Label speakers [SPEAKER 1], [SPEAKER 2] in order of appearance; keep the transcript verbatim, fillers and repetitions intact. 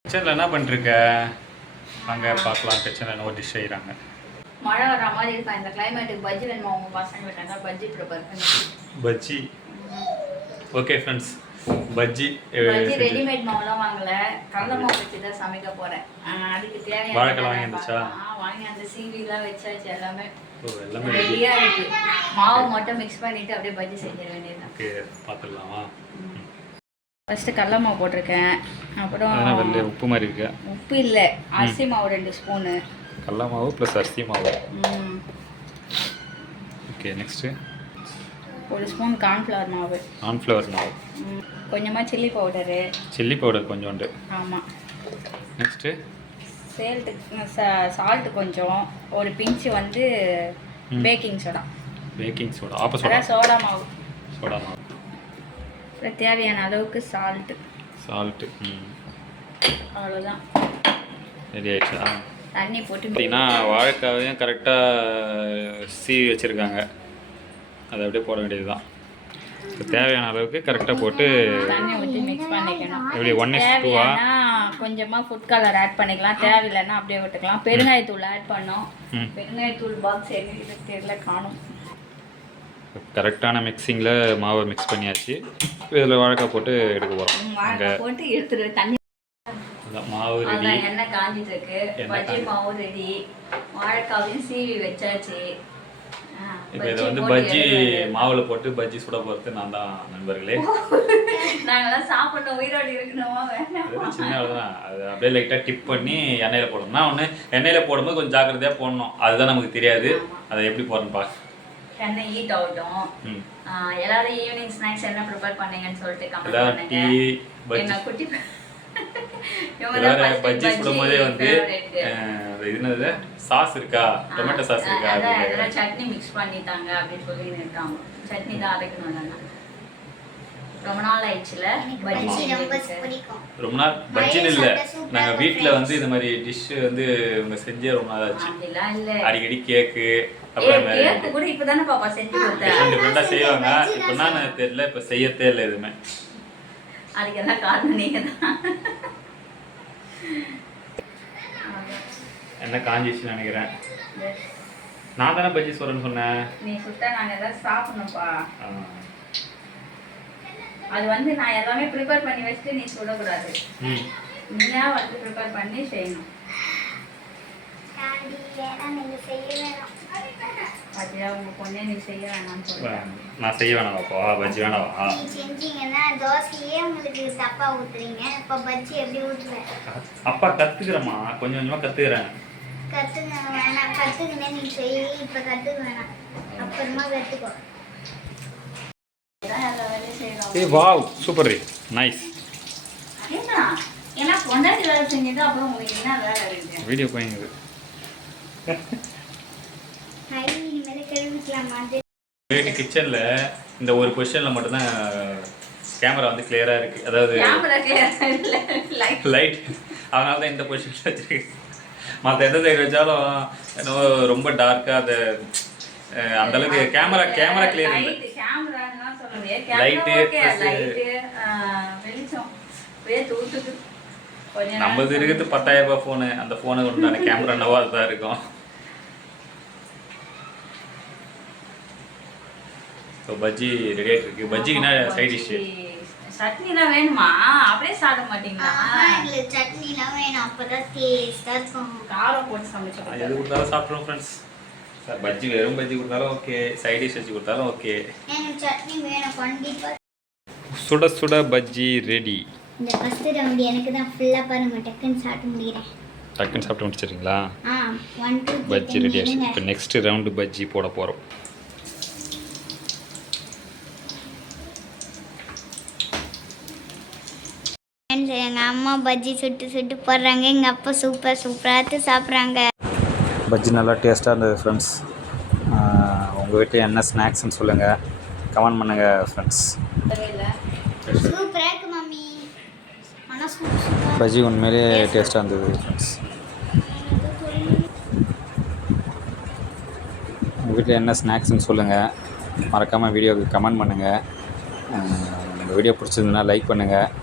[SPEAKER 1] கிச்சனில் என்ன பண்ணிருக்க? அங்கே பார்க்கலாம் கிச்சனில் என்ன டிஷ் செய்கிறாங்க.
[SPEAKER 2] மழை வர மாதிரி இருக்கா இந்த கிளைமேட்டுக்கு. பஜ்ஜி வேணுமா உங்கள் பசங்க விட்டாங்க? பஜ்ஜி ப்ரிப்பேர் பண்ணி
[SPEAKER 1] bajji. Okay friends, bajji
[SPEAKER 2] bajji readymade மாவுலாம் வாங்கல, கடலை மாவு வச்சு தான் சமைக்க போகிறேன். அதுக்கு தேவையான
[SPEAKER 1] வாழைக்காய் வாங்கி வந்துச்சா?
[SPEAKER 2] ஆ வாங்கி அந்த சீவிலாம் வச்சாச்சு. எல்லாமே
[SPEAKER 1] ஓ எல்லாமே
[SPEAKER 2] ரெடியாக இருக்குது. மாவு மட்டும் மிக்ஸ் பண்ணிவிட்டு அப்படியே பஜ்ஜி செஞ்சிட வேண்டியது.
[SPEAKER 1] ஓகே பார்த்துடலாமா?
[SPEAKER 2] ஃபஸ்ட்டு கடலை மாவு போட்டிருக்கேன். அப்புறம்
[SPEAKER 1] வெள்ளை உப்பு மாதிரி இருக்கு.
[SPEAKER 2] உப்பு இல்லை, அரிசி மாவு ரெண்டு ஸ்பூனு.
[SPEAKER 1] கடலை மாவு ப்ளஸ் அரிசி மாவு. ஓகே நெக்ஸ்ட்டு
[SPEAKER 2] ஒரு ஸ்பூன் கார்ன்ஃப்ளவர் மாவு.
[SPEAKER 1] கார்ன்ஃப்ளவர் மாவு.
[SPEAKER 2] கொஞ்சமாக சில்லி பவுடரு.
[SPEAKER 1] சில்லி பவுடர் கொஞ்சோண்டு.
[SPEAKER 2] ஆமாம்.
[SPEAKER 1] நெக்ஸ்ட்டு
[SPEAKER 2] சேல்ட்டு சால்ட்டு கொஞ்சம், ஒரு பிஞ்சு வந்து பேக்கிங் சோடா.
[SPEAKER 1] பேக்கிங் சோடா ஆப்ப சோடா.
[SPEAKER 2] சோடா மாவு.
[SPEAKER 1] சோடா மாவு.
[SPEAKER 2] அப்புறம் தேவையான அளவுக்கு சால்ட்டு.
[SPEAKER 1] சால்ட்டு. ம்
[SPEAKER 2] அவ்வளோதான்.
[SPEAKER 1] ரெடி ஆயிடுச்சா?
[SPEAKER 2] தண்ணி போட்டு
[SPEAKER 1] பார்த்தீங்கன்னா வாழைக்காவையும் கரெக்டாக சீவி வச்சுருக்காங்க. அதை அப்படியே போட வேண்டியது தான். தேவையான அளவுக்கு கரெக்டாக போட்டு
[SPEAKER 2] தண்ணி ஊற்றி மிக்ஸ் பண்ணிக்கணும்.
[SPEAKER 1] எப்படி ஒன் இஸ் டூவா?
[SPEAKER 2] கொஞ்சமாக ஃபுட் கலர் ஆட் பண்ணிக்கலாம், தேவையில்லைன்னா அப்படியே விட்டுக்கலாம். பெருங்காயத்தூள் ஆட் பண்ணோம். பெருங்காயத்தூள் பாக்ஸ் எங்கே தெரியல, காணும்.
[SPEAKER 1] கரெக்டான மிக்சிங்கில் மாவை மிக்ஸ் பண்ணியாச்சு. இதில் வாழைக்காய் போட்டு எடுக்க போகிறோம்.
[SPEAKER 2] வாழைக்காய் போட்டு எடுத்துரு. தண்ணி
[SPEAKER 1] மாவு ரெடி,
[SPEAKER 2] எண்ணெய் காஞ்சிட்டு இருக்கு. பஜ்ஜி மாவு ரெடி, வாழைக்காவையும் சீவி வச்சாச்சு.
[SPEAKER 1] இப்போ இதை வந்து பஜ்ஜி மாவில் போட்டு பஜ்ஜி சுட போகிறது நான் தான் நண்பர்களே.
[SPEAKER 2] நாங்களாம் சாப்பிடணும், உயிரோடு இருக்கணுமா வேணாம்.
[SPEAKER 1] சின்ன தான் அது அப்படியே லைட்டாக டிப் பண்ணி எண்ணெயில் போடணும். நான் ஒன்று எண்ணெயில் போடும்போது கொஞ்சம் ஜாக்கிரதையாக போடணும். அதுதான் நமக்கு தெரியாது. அதை எப்படி போடணும்னு பார்க்க. எண்ணெய்
[SPEAKER 2] ஹீட் ஆகட்டும். எல்லாரும் ஈவினிங் ஸ்நாக்ஸ் என்ன ப்ரிப்பேர் பண்ணீங்கன்னு சொல்லிட்டு கமெண்ட் பண்ணுங்க. என்ன குட்டி
[SPEAKER 1] பஜ்ஜி சுடும்போதே வந்து இது சாஸ் இருக்கா, டொமேட்டோ சாஸ் இருக்கா,
[SPEAKER 2] அதெல்லாம் சட்னி மிக்ஸ் பண்ணிட்டாங்க அப்படின்னு சொல்லி இருக்காங்க. சட்னி தான் அரைக்கணும். ரொம்ப நாள் ஆயிடுச்சுல பஜ்ஜி.
[SPEAKER 1] ரொம்ப நாள் பஜ்ஜின்னு இல்லை, நாங்கள் வீட்டில் வந்து இந்த மாதிரி டிஷ் வந்து இவங்க செஞ்சே ரொம்ப நாள் ஆச்சு. அடிக்கடி கேக்கு
[SPEAKER 2] அப்புறம் கூட இப்பதானே பாப்பா செஞ்சு கொடுத்தேன்.
[SPEAKER 1] டிஃப்ரெண்டாக செய்வாங்க. இப்போ நான் தெரியல, இப்போ செய்யத்தே இல்லை எதுவுமே.
[SPEAKER 2] அதுக்கெல்லாம் காரணம் நீங்க தான்.
[SPEAKER 1] என்ன காஞ்சிச்சுன்னு நினைக்கிறேன். நான் தானே பஜ்ஜி சொல்றேன்னு சொன்னேன்.
[SPEAKER 2] நீ சுட்டா நாங்க ஏதாவது சாப்பிடணும்ப்பா. அது வந்து நான் எல்லாமே ப்ரிப்பேர் பண்ணி வச்சுட்டு நீ சுடக்கூடாது. நீயா வந்து ப்ரிப்பேர் பண்ணி செய்யணும். பாத்தியா, உங்க பொண்ணே நீ செய்ய வேணாம்னு சொல்றேன்.
[SPEAKER 1] நான் செய்ய வேணாமாப்பா பஜ்ஜி வேணாவா?
[SPEAKER 3] செஞ்சீங்கன்னா தோசையே உங்களுக்கு தப்பா ஊத்துறீங்க. அப்ப பஜ்ஜி எப்படி ஊத்துவேன்?
[SPEAKER 1] அப்பா கத்துக்கிறேம்மா, கொஞ்சம் கொஞ்சமா கத்துக்கிறேன்.
[SPEAKER 3] கத்துங்க வேணாம், கத்துக்கினே நீ செய்ய. இப்ப கத்துக்க வேணாம், அப்புறமா கத்துக்கோ.
[SPEAKER 1] ஏ வாவ் சூப்பர் நைஸ்.
[SPEAKER 2] ஏன்னா ஏன்னா பொண்டாட்டி வேலை செஞ்சது அப்புறம் உங்களுக்கு என்ன வேலை இருக்கு?
[SPEAKER 1] வீடியோ போயிங்க.
[SPEAKER 3] ஹை இனிமேல் கேள்விக்கலாம் மாதிரி.
[SPEAKER 1] வீட்டு கிச்சன்ல இந்த ஒரு பொசிஷன்ல மட்டும் தான் கேமரா வந்து கிளியரா இருக்கு. அதாவது
[SPEAKER 2] கேமரா கிளியரா இல்ல, லைட்
[SPEAKER 1] லைட். அதனால தான் இந்த பொசிஷன்ல வச்சிருக்கேன். மற்ற எந்த சைடு வச்சாலும் என்னவோ ரொம்ப டார்க்கா அது அந்த அளவுக்கு கேமரா கேமரா கிளியர் இல்லை.
[SPEAKER 2] கேமரான்னா சொல்லுங்க, கேமரா ஓகே, லைட் வெளிச்சம் வேத்து ஊத்துது. கொஞ்சம்
[SPEAKER 1] நம்மது இருக்குது பத்தாயிரம் ரூபாய் ஃபோனு. அந்த ஃபோனை கொண்டான கேமரா என்னவோ அதுதான் இருக்கும். ஸோ பஜ்ஜி ரெடி ஆகிட்டு இருக்கு. பஜ்ஜிக்கு என்ன சைட் டிஷ்?
[SPEAKER 2] சட்னிலாம் வேணுமா? அப்படியே சாப்பிட மாட்டீங்களா?
[SPEAKER 3] இல்லை சட்னிலாம் வேணும், அப்பதான் டேஸ்டாக இருக்கும்.
[SPEAKER 2] காரம் போட்டு சமைச்சு
[SPEAKER 1] எது கொடுத்தாலும் சாப்பிட்றோம் ஃப்ரெண்ட்ஸ். சார் பஜ்ஜி வெறும் பஜ்ஜி கொடுத்தாலும் ஓகே, சைட் டிஷ் வச்சு கொடுத்தாலும் ஓகே.
[SPEAKER 3] எனக்கு சட்னி வேணும் கண்டிப்பாக.
[SPEAKER 1] சுட சுட பஜ்ஜி ரெடி.
[SPEAKER 3] இந்த ஃபர்ஸ்ட் ரவுண்ட் எனக்கு தான் ஃபுல்லாக பாருங்க, டக்குன்னு சாப்பிட்டு முடிக்கிறேன்.
[SPEAKER 1] டக்குன்னு சாப்பிட்டு முடிச்சிடுறீங்களா?
[SPEAKER 3] ஆ ஒன் டூ
[SPEAKER 1] பஜ்ஜி ரெடி ஆச்சு. இப்போ நெக்ஸ்ட் ரவுண்டு பஜ்ஜி போட போகிறோம்.
[SPEAKER 3] எங்கள் அம்மா பஜ்ஜி சுட்டு சுட்டு போடுறாங்க. எங்கள் அப்பா சூப்பர் சூப்பராக சாப்பிட்றாங்க.
[SPEAKER 1] பஜ்ஜி நல்லா டேஸ்ட்டாக இருந்தது ஃப்ரெண்ட்ஸ். உங்கள் வீட்டில் என்ன ஸ்நாக்ஸ்ன்னு சொல்லுங்கள், கமெண்ட் பண்ணுங்கள் ஃப்ரெண்ட்ஸ்.
[SPEAKER 3] சூப்பராக இருக்கு மம்மி. ஆனால் சூப்பர்
[SPEAKER 1] பஜ்ஜி உண்மையிலே டேஸ்ட்டாக இருந்தது ஃப்ரெண்ட்ஸ். உங்கள் வீட்டில் என்ன ஸ்நாக்ஸ்ன்னு சொல்லுங்கள், மறக்காமல் வீடியோவுக்கு கமெண்ட் பண்ணுங்கள். இந்த வீடியோ பிடிச்சதுன்னா லைக் பண்ணுங்கள்.